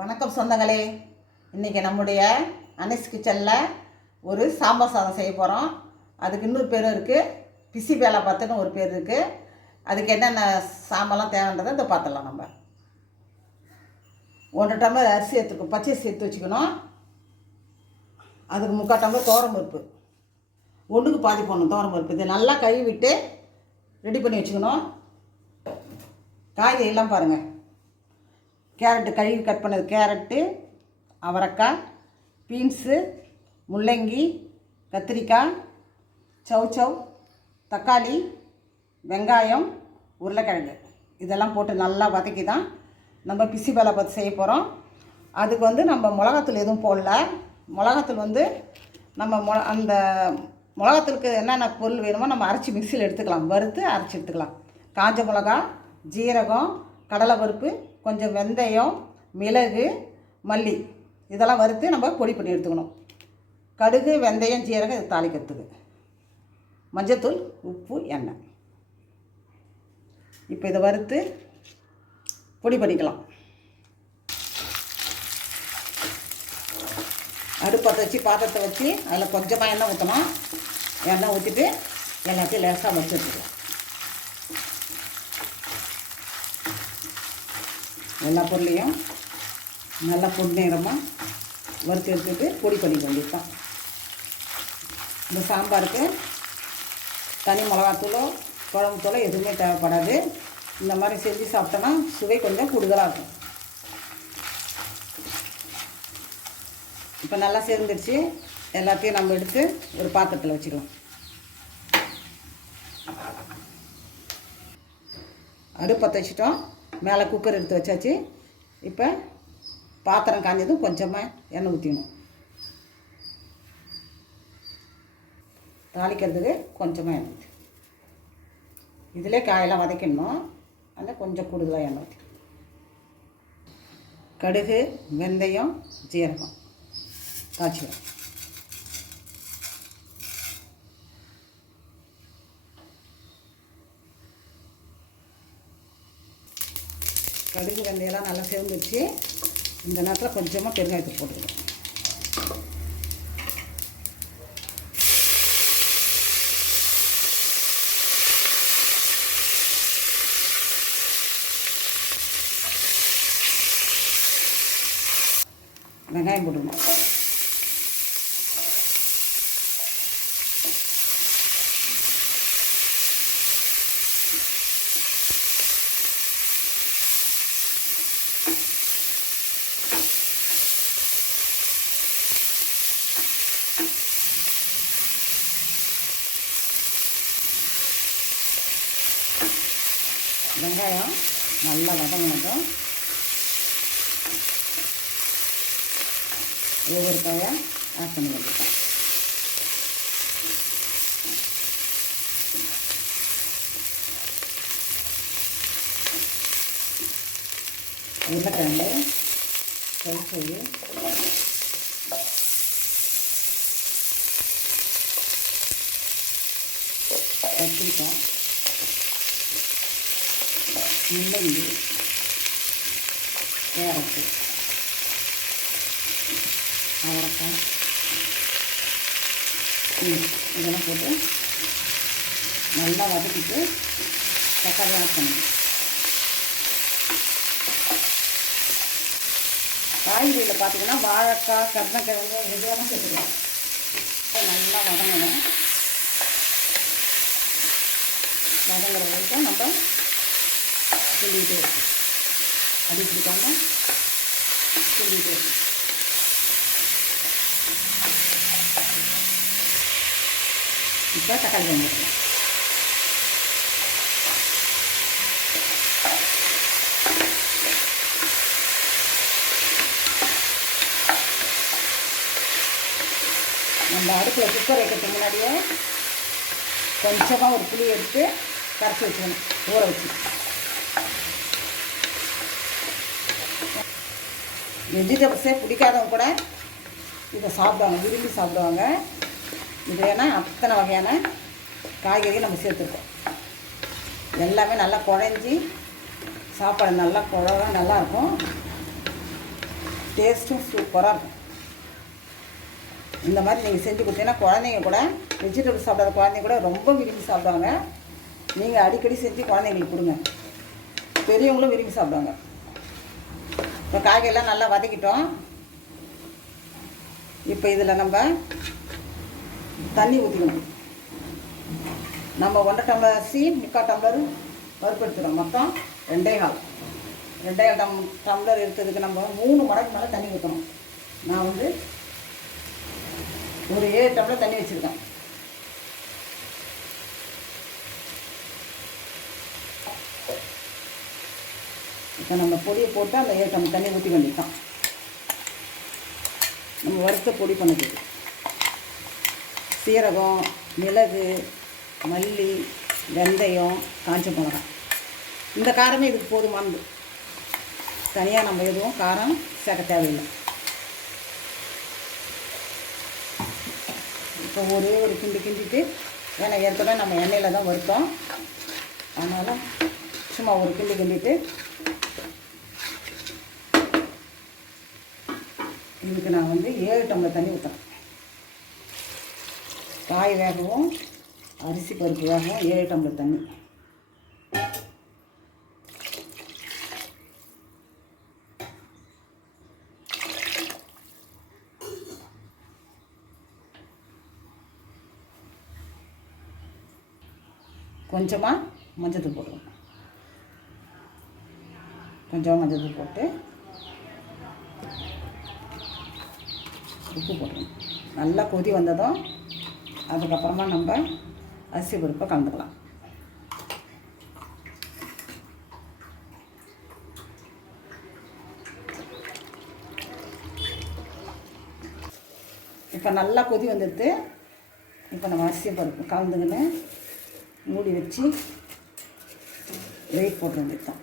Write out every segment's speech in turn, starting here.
வணக்கம் சொந்தங்களே. இன்றைக்கி நம்முடைய அனிஸ் கிச்சனில் ஒரு சாம்பார் சாதம் செய்ய போகிறோம். அதுக்கு இன்னொரு பேரும் இருக்குது, பிசி வேலை பார்த்துன்னு ஒரு பேர் இருக்குது. அதுக்கு என்னென்ன சாம்பார்லாம் தேவைன்றதை இதை பார்த்துடலாம். நம்ம 1 டம்ளர் அரிசி எடுத்துக்கணும், பச்சரிசி எடுத்து வச்சுக்கணும். அதுக்கு 3/4 டம்ளர் துவரம்பருப்பு, 1க்கு பாதி போடணும் துவரம்பருப்பு. இதை நல்லா கழுவிட்டு ரெடி பண்ணி வச்சுக்கணும். காய்கறி எல்லாம் பாருங்கள். கேரட்டு கழுவி கட் பண்ணது, கேரட்டு, அவரைக்காய், பீன்ஸு, முள்ளங்கி, கத்திரிக்காய், சௌச்சௌ, தக்காளி, வெங்காயம், உருளைக்கிழங்கு இதெல்லாம் போட்டு நல்லா வதக்கி தான் நம்ம பிசி வேலை பார்த்து செய்ய போகிறோம். அதுக்கு நம்ம மிளகாத்தூள் எதுவும் போடல. மிளகாத்தூள் நம்ம அந்த மிளகாத்தூளுக்கு என்னென்ன பொருள் வேணுமோ நம்ம அரைச்சி மிக்சியில் எடுத்துக்கலாம், வறுத்து அரைச்சி எடுத்துக்கலாம். காஞ்ச மிளகா, ஜீரகம், கடலைப்பருப்பு, கொஞ்சம் வெந்தயம், மிளகு, மல்லி இதெல்லாம் வறுத்து நம்ம பொடி பண்ணி எடுத்துக்கணும். கடுகு, வெந்தயம், ஜீரகம் இது தாளிக்கிறதுக்கு, மஞ்சத்தூள், உப்பு, எண்ணெய். இப்போ இதை வறுத்து பொடி பண்ணிக்கலாம். அடுப்பத்தை வச்சு பாத்திரத்தை வச்சு அதில் கொஞ்சமாக எண்ணெய் ஊற்றணும். எண்ணெய் ஊற்றிட்டு எல்லாத்தையும் லேசாக வச்சு எடுத்துக்கலாம். எல்லா பொருளையும் நல்லா பொன்னிறமாக வறுத்து எடுத்துட்டு பொடி பண்ணிக்க வேண்டியதுதான். இந்த சாம்பாருக்கு தனி மிளகாத்தூளோ குழம்பு தூளோ எதுவுமே தேவைப்படாது. இந்த மாதிரி செஞ்சு சாப்பிட்டோன்னா சுவை கொஞ்சம் கூடுதலாக இருக்கும். இப்போ நல்லா சேர்ந்துடுச்சு. எல்லாத்தையும் நம்ம எடுத்து ஒரு பாத்திரத்தில் வச்சுக்கலாம். அடுப்பத்தை வச்சுட்டோம், மேலே குக்கர் எடுத்து வச்சாச்சு. இப்போ பாத்திரம் காஞ்சதும் கொஞ்சமாக எண்ணெய் ஊற்றிடணும். தாளிக்கிறதுக்கு கொஞ்சமாக எண்ணெய் ஊற்றி இதிலே காயெல்லாம் வதக்கிடணும். அதில் கொஞ்சம் கூடுதலாக எண்ணெய் ஊற்றி கடுகு, வெந்தயம், ஜீரகம் தாளிச்சிடும். கடுகு, வெந்தயம்லாம் நல்லா சேர்ந்துருச்சு. இந்த நேரத்தில் கொஞ்சமாக பெருங்காயத்தை போட்டுக்கணும். வெங்காயம் போட்டுக்கணும். வெங்காயம் நல்லா வதங்கினதும் ஒவ்வொரு காயை ஆட் பண்ணி வந்துட்டேன். உருளைக்கிழங்கு, சௌச்சௌ, கத்திரிக்காய், முள்ளங்கி, கேரட்டு, அவரைக்காய் இதெல்லாம் போட்டு நல்லா வதக்கிட்டு தக்காளி ஆட் பண்ணணும். காய்கறியில் பார்த்திங்கன்னா வாழைக்காய், கருணக்கிழங்கு இதெல்லாம் சேர்த்துக்கலாம். நல்லா வதங்கணும். வதங்குற வரைக்கும் நம்ம கிண்டிகிட்டே இருக்கு. அடி பிடிக்காம கிண்டிகிட்டே இருக்கு. இப்போ தக்காளி வந்துடலாம். நம்ம அடுப்பில் குக்கர் வைக்கிறதுக்கு முன்னாடியே கொஞ்சமாக ஒரு புளி எடுத்து கரைச்சி வச்சுக்கணும், ஊற வச்சு. வெஜிடபிள்ஸே பிடிக்காதவங்க கூட இதை சாப்பிடுவாங்க, விரும்பி சாப்பிடுவாங்க. இது ஏன்னா அத்தனை வகையான காய்கறி நம்ம சேர்த்துருக்கோம். எல்லாமே நல்லா குழஞ்சி சாப்பாடு நல்லா குழவா நல்லாயிருக்கும். டேஸ்ட்டும் சூப்பராக இருக்கும். இந்த மாதிரி நீங்கள் செஞ்சு கொடுத்தீங்கன்னா குழந்தைங்க கூட, வெஜிடபிள் சாப்பிடாத குழந்தைங்க கூட ரொம்ப விரும்பி சாப்பிடுவாங்க. நீங்கள் அடிக்கடி செஞ்சு குழந்தைங்களுக்கு கொடுங்க, பெரியவங்களும் விரும்பி சாப்பிடுவாங்க. இப்போ காய்கறிலாம் நல்லா வதக்கிட்டோம். இப்போ இதில் நம்ம தண்ணி ஊற்றிக்கணும். நம்ம 1.5 டம்ளர் அரிசி 3/4 டம்ளர் பருப்பு எடுத்துக்கிறோம். மொத்தம் 2.5 டம்ளர் எடுத்ததுக்கு நம்ம 3 மடங்கு மேலே தண்ணி ஊற்றணும். நான் வந்து ஒரு 7 டம்ளர் தண்ணி வச்சுருக்கேன். இப்போ நம்ம பொடியை போட்டு அந்த 7 டம்ளர் தண்ணி ஊற்றி வேண்டியதான். நம்ம வறுத்த பொடி பண்ணிக்குது. சீரகம், மிளகு, மல்லி, வெந்தயம், காஞ்ச மிளகாய். இந்த காரமே இதுக்கு போதுமானது. தனியாக நம்ம எதுவும் காரம் சேர்க்க தேவையில்லை. இப்போ ஒரே ஒரு கிண்டிட்டு, ஏன்னா ஏற்கனவே நம்ம எண்ணெயில் தான் வறுத்தோம், அதனால் சும்மா ஒரு கிண்டிட்டு இதுக்கு நான் வந்து 7 டம்ளர் தண்ணி ஊற்றுறேன். காய் வேகவும் அரிசி பருப்பு வேகவும் 7 டம்ளர் தண்ணி. கொஞ்சமாக மஞ்சள் போட்டுருவோம். கொஞ்சமாக மஞ்சள் போட்டு உப்பு போட்டுருவோம். நல்லா கொதி வந்ததும் அதுக்கப்புறமா நம்ம அரிசி பருப்பை கலந்துக்கலாம். இப்போ நல்லா கொதி வந்துடுது. இப்போ நம்ம அரிசி பருப்பு கலந்துக்கின்னு மூடி வச்சு வெயிட் போட்டு வேண்டியதுதான்.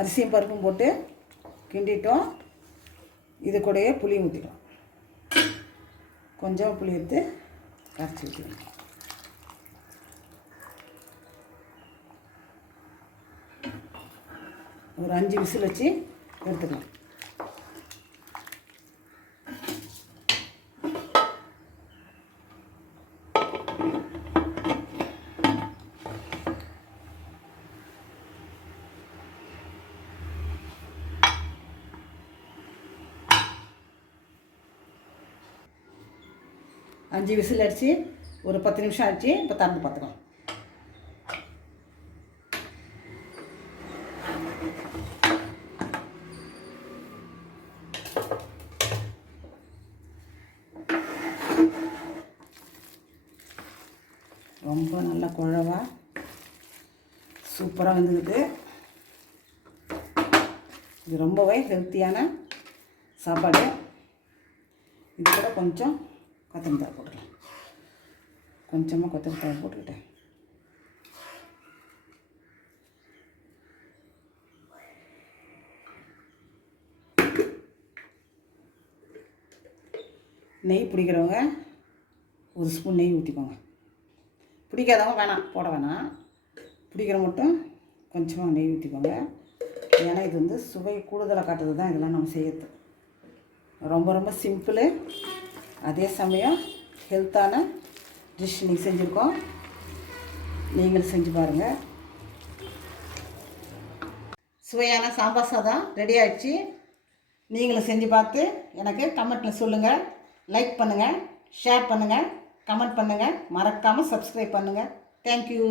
அரிசியும் பருப்பும் போட்டு கிண்டிட்டோம். இது கூடயே புளி ஊற்றிட்டோம். கொஞ்சம் புளி எடுத்து கரைச்சி ஊற்றிக்கணும். ஒரு 5 விசில் வச்சு எடுத்துக்கலாம். அஞ்சு விசில் அடித்து ஒரு 10 நிமிஷம் ஆச்சு. இப்போ திறந்து பார்த்துக்கலாம். ரொம்ப நல்லா குழவா சூப்பராக வந்துருக்கு. இது ரொம்பவே ஹெல்த்தியான சாப்பாடு. இது கூட கொஞ்சம் கொத்தமல்லி போட்டுக்கலாம். கொஞ்சமாக கொத்தமல்லி போட்டுக்கிட்டேன். நெய் பிடிக்கிறவங்க ஒரு ஸ்பூன் நெய் ஊற்றிக்கோங்க. பிடிக்காதவங்க வேணாம், போட வேணாம். பிடிக்கிற மட்டும் கொஞ்சமாக நெய் ஊற்றிக்கோங்க. ஏன்னா இது வந்து சுவை கூடுதலாக காட்டுறது தான் இதெல்லாம் நம்ம செய்யறது. ரொம்ப ரொம்ப சிம்பிளு, அதே சமயம் ஹெல்த்தான டிஷ் நீங்கள் செஞ்சுருக்கோம். நீங்களும் செஞ்சு பாருங்கள். சுவையான சாம்பார் சாதம் ரெடி ஆகிடுச்சு. நீங்களும் செஞ்சு பார்த்து எனக்கு கமெண்ட்டில் சொல்லுங்கள். லைக் பண்ணுங்கள், ஷேர் பண்ணுங்கள், கமெண்ட் பண்ணுங்கள். மறக்காமல் சப்ஸ்கிரைப் பண்ணுங்கள். தேங்க்யூ.